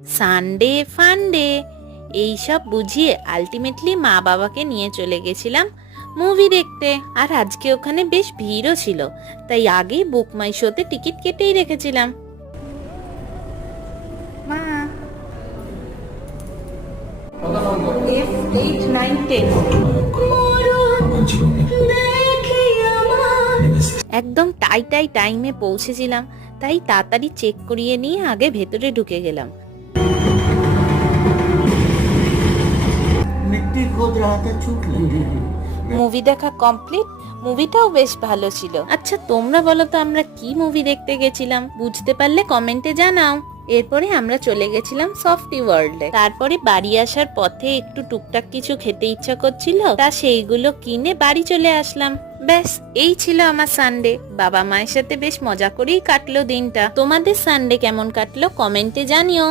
Sunday ফান্ডে এইসব বুঝিয়ে আলটিমেটলি মা বাবাকে নিয়ে চলে গেছিলাম মুভি দেখতে। আর আজকে ওখানে বেশ ভিড়ও ছিল, তাই আগেই বুক মাই শোতে টিকিট কেটেই রেখেছিলাম। মা, F8, 9, 10 একদম টাইমে পৌঁছেছিলাম, তাই তাড়াতাড়ি চেক করিয়ে নিয়ে আগে ভেতরে ঢুকে গেলাম। মুভি দেখা কমপ্লিট। মুভিটাও বেশ ভালো ছিল। আচ্ছা তোমরা বলো তো আমরা কি মুভি দেখতে গেছিলাম? বুঝতে পারলে কমেন্টে জানাও। এরপরে আমরা চলে গেছিলাম সফটি ওয়ার্ল্ডে। তারপরে বাড়ি আসার পথে একটু টুকটাক কিছু খেতে ইচ্ছা করছিল, তা সেইগুলো কিনে বাড়ি চলে আসলাম। ব্যাস এই ছিল আমার সানডে। বাবা মায়ের সাথে বেশ মজা করেই কাটলো দিনটা। তোমাদের সানডে কেমন কাটলো কমেন্টে জানিও।